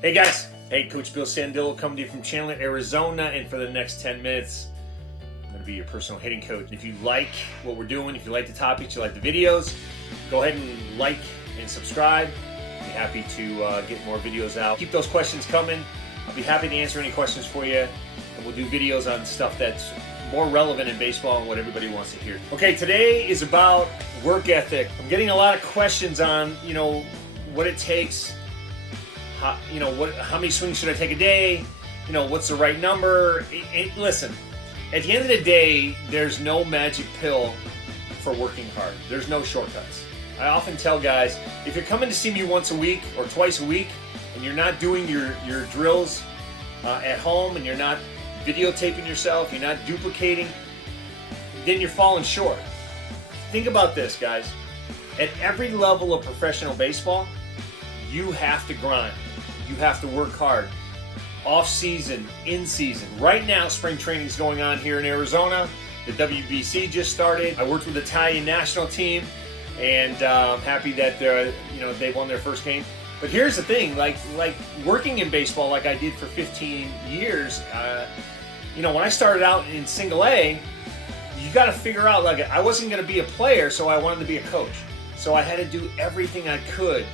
Hey guys, hey, Coach Bill Sandillo coming to you from Chandler, Arizona, and for the next 10 minutes, I'm going to be your personal hitting coach. If you like what we're doing, if you like the topics, you like the videos, go ahead and like and subscribe. I'll be happy to get more videos out. Keep those questions coming. I'll be happy to answer any questions for you, and we'll do videos on stuff that's more relevant in baseball and what everybody wants to hear. Okay, today is about work ethic. I'm getting a lot of questions on, what it takes. How many swings should I take a day? What's the right number? Listen, at the end of the day, there's no magic pill for working hard. There's no shortcuts. I often tell guys, if you're coming to see me once a week or twice a week and you're not doing your drills at home and you're not videotaping yourself, you're not duplicating, then you're falling short. Think about this, guys. At every level of professional baseball, you have to grind. You have to work hard. Off season, in season. Right now, spring training is going on here in Arizona. The WBC just started. I worked with the Italian national team, and I'm happy that they won their first game. But here's the thing: like working in baseball, like I did for 15 years. When I started out in Single A, you got to figure out, like, I wasn't going to be a player, so I wanted to be a coach. So I had to do everything I could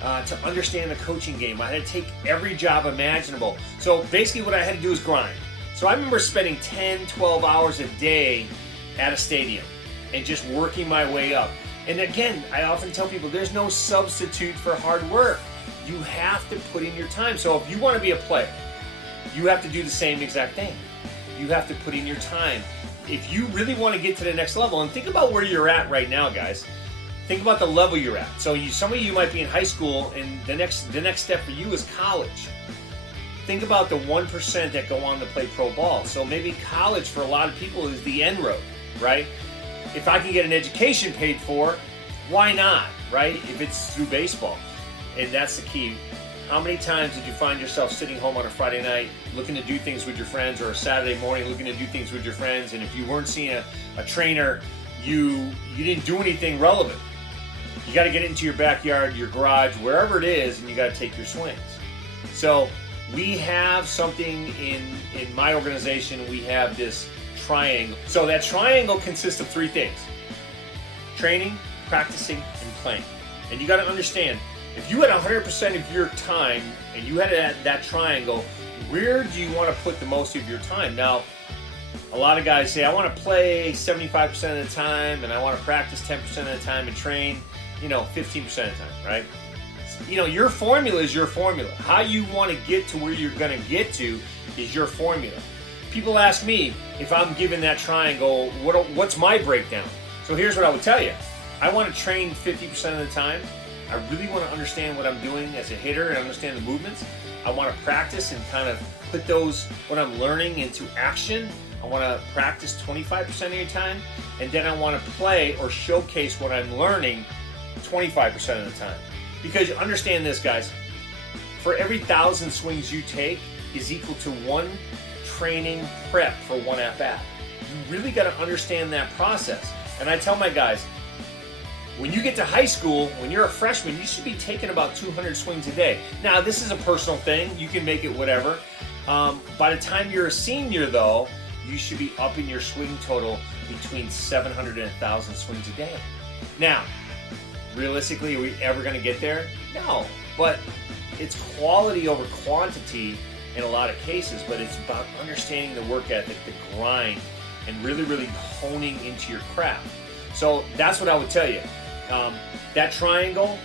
to understand the coaching game. I had to take every job imaginable. So basically what I had to do is grind. So I remember spending 10, 12 hours a day at a stadium and just working my way up. And again, I often tell people there's no substitute for hard work. You have to put in your time. So if you want to be a player, you have to do the same exact thing. You have to put in your time. If you really want to get to the next level, and think about where you're at right now, guys. Think about the level you're at. So some of you might be in high school, and the next step for you is college. Think about the 1% that go on to play pro ball. So maybe college for a lot of people is the end road, right? If I can get an education paid for, why not, right? If it's through baseball. And that's the key. How many times did you find yourself sitting home on a Friday night looking to do things with your friends, or a Saturday morning looking to do things with your friends, and if you weren't seeing a trainer, you didn't do anything relevant? You got to get into your backyard, your garage, wherever it is, and you got to take your swings. So we have something in my organization. We have this triangle. So that triangle consists of three things: training, practicing, and playing. And you got to understand, if you had 100% of your time and you had that triangle, where do you want to put the most of your time? Now, a lot of guys say, I want to play 75% of the time, and I want to practice 10% of the time and train 15% of the time, right? Your formula is your formula. How you want to get to where you're going to get to is your formula. People ask me, if I'm given that triangle, what's my breakdown? So here's what I would tell you. I want to train 50% of the time. I really want to understand what I'm doing as a hitter and understand the movements. I want to practice and kind of put what I'm learning into action. I want to practice 25% of your time, and then I want to play or showcase what I'm learning 25% of the time. Because you understand this, guys, for every 1,000 swings you take is equal to one training prep for one at-bat. You really got to understand that process. And I tell my guys, when you get to high school, when you're a freshman, you should be taking about 200 swings a day. Now, this is a personal thing. You can make it whatever. By the time you're a senior, though, you should be upping your swing total between 700 and 1,000 swings a day. Now, realistically, are we ever going to get there? No, but it's quality over quantity in a lot of cases, but it's about understanding the work ethic, the grind, and really, really honing into your craft. So that's what I would tell you. That triangle,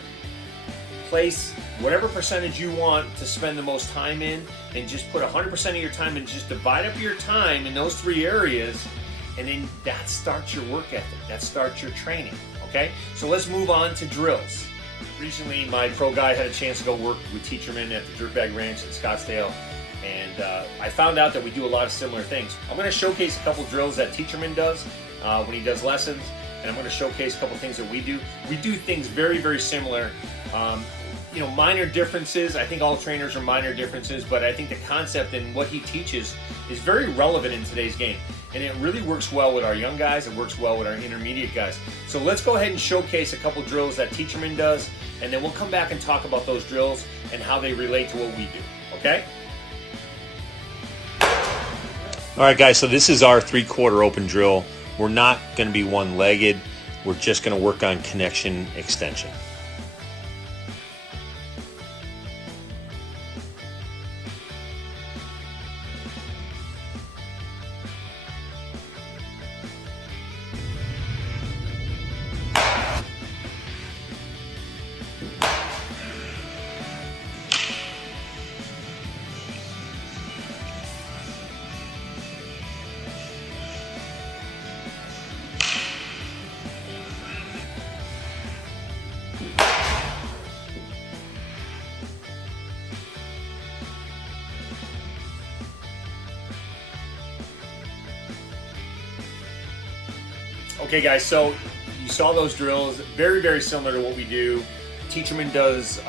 place whatever percentage you want to spend the most time in, and just put 100% of your time and just divide up your time in those three areas, and then that starts your work ethic. That starts your training. Okay, so let's move on to drills. Recently, my pro guy had a chance to go work with Teacherman at the Dirtbag Ranch in Scottsdale, and I found out that we do a lot of similar things. I'm going to showcase a couple drills that Teacherman does when he does lessons, and I'm going to showcase a couple things that we do. We do things very, very similar. Minor differences. I think all trainers are minor differences, but I think the concept and what he teaches is very relevant in today's game. And it really works well with our young guys. It works well with our intermediate guys. So let's go ahead and showcase a couple drills that Teacherman does, and then we'll come back and talk about those drills and how they relate to what we do, okay? All right, guys, so this is our 3/4 open drill. We're not going to be one-legged. We're just going to work on connection extension. Okay guys, so you saw those drills, very, very similar to what we do. Teacherman does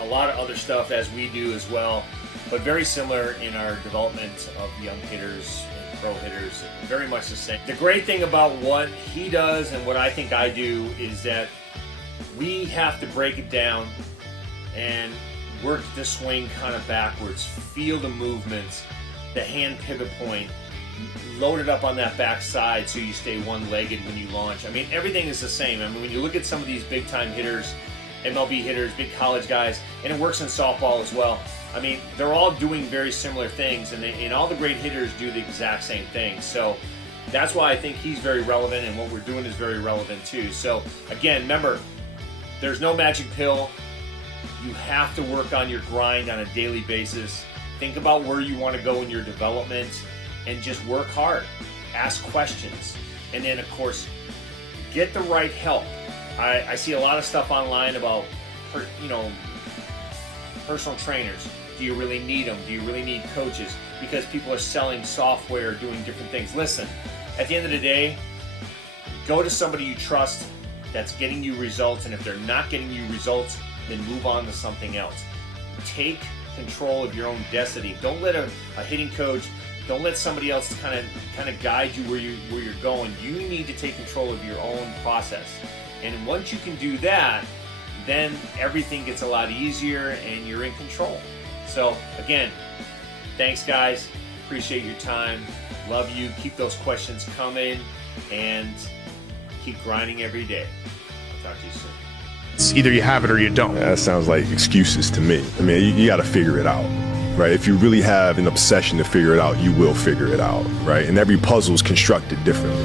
a lot of other stuff as we do as well, but very similar in our development of young hitters and pro hitters, very much the same. The great thing about what he does and what I think I do is that we have to break it down and work the swing kind of backwards, feel the movements, the hand pivot point, load it up on that back side so you stay one-legged when you launch. I mean, everything is the same. I mean, when you look at some of these big-time hitters, MLB hitters, big college guys, and it works in softball as well. I mean, they're all doing very similar things, and all the great hitters do the exact same thing. So that's why I think he's very relevant, and what we're doing is very relevant too. So again, remember, there's no magic pill. You have to work on your grind on a daily basis. Think about where you want to go in your development, and just work hard, ask questions, and then of course, get the right help. I see a lot of stuff online about, personal trainers. Do you really need them? Do you really need coaches? Because people are selling software, doing different things. Listen, at the end of the day, go to somebody you trust that's getting you results, and if they're not getting you results, then move on to something else. Take control of your own destiny. Don't let a hitting coach, don't let somebody else kind of guide you where you're going. You need to take control of your own process. And once you can do that, then everything gets a lot easier and you're in control. So again, thanks guys. Appreciate your time. Love you. Keep those questions coming and keep grinding every day. I'll talk to you soon. It's either you have it or you don't. That sounds like excuses to me. I mean, you got to figure it out. Right? If you really have an obsession to figure it out, you will figure it out, right? And every puzzle is constructed differently.